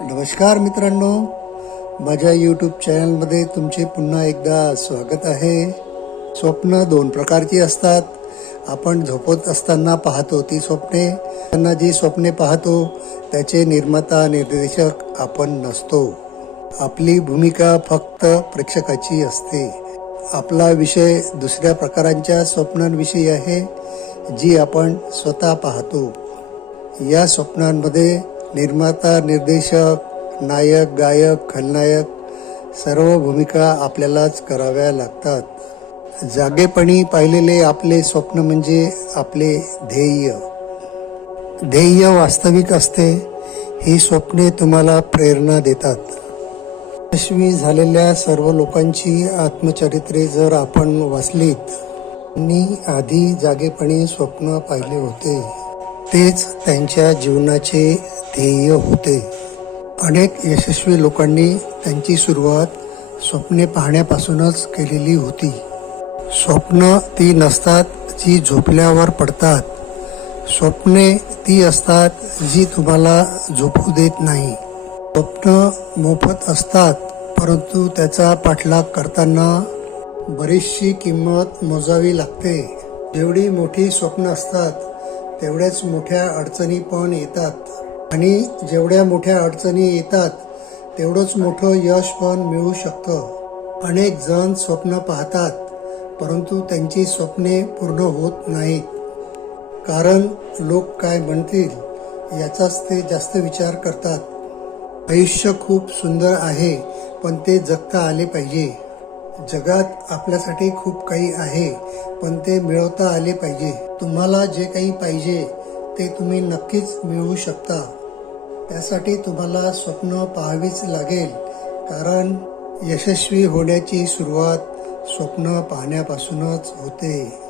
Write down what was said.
नमस्कार मित्रांनो. माझ्या यूट्यूब चॅनलमध्ये तुमचे पुन्हा एकदा स्वागत आहे. स्वप्न दोन प्रकारची असतात. आपण झोपत असताना पाहतो ती स्वप्ने. त्यांना जी स्वप्ने पाहतो त्याचे निर्माता निर्देशक आपण नसतो. आपली भूमिका फक्त प्रेक्षकाची असते. आपला विषय दुसऱ्या प्रकारांच्या स्वप्नांविषयी आहे जी आपण स्वतः पाहतो. या स्वप्नांमध्ये निर्माता निर्देशक नायक गायक खलनायक सर्व भूमिका आपल्यालाच कराव्या लागतात. जागेपणी पाहिलेले आपले स्वप्न म्हणजे आपले ध्येय. ध्येय वास्तविक असते ही स्वप्ने तुम्हाला प्रेरणा देतात. यशस्वी झालेल्या सर्व लोकांची आत्मचरित्रे जर आपण वाचलीत मी आधी जागेपणी स्वप्न पाहिले होते. तेच त्यांच्या जीवनाचे ध्येय होते. अनेक यशस्वी लोकांनी त्यांची सुरुवात स्वप्ने पाहण्यापासूनच केलेली होती. स्वप्न ती नसतात जी झोपल्यावर पडतात. स्वप्ने ती असतात जी तुम्हाला झोपू देत नाही. स्वप्न मोफत असतात परंतु त्याचा पाठलाग करताना बरीचशी किंमत मोजावी लागते. जेवढी मोठी स्वप्न असतात तेवढ्याच मोठ्या अडचणी पण येतात. आणि जेवढ्या मोठ्या अडचणी येतात तेवढंच मोठं यश पण मिळू शकतं. अनेक जण स्वप्न पाहतात परंतु त्यांची स्वप्ने पूर्ण होत नाहीत. कारण लोक काय म्हणतील याचाच ते जास्त विचार करतात. आयुष्य खूप सुंदर आहे पण ते जगता आले पाहिजे. जगात आपल्यासाठी खूप काही आहे पण ते मिळवता आले पाहिजे. तुम्हाला जे काही पाहिजे ते तुम्ही नक्कीच मिळवू शकता. त्यासाठी तुम्हाला स्वप्न पाहावीच लागेल कारण यशस्वी होण्याची सुरुवात स्वप्न पाहण्यापासूनच होते.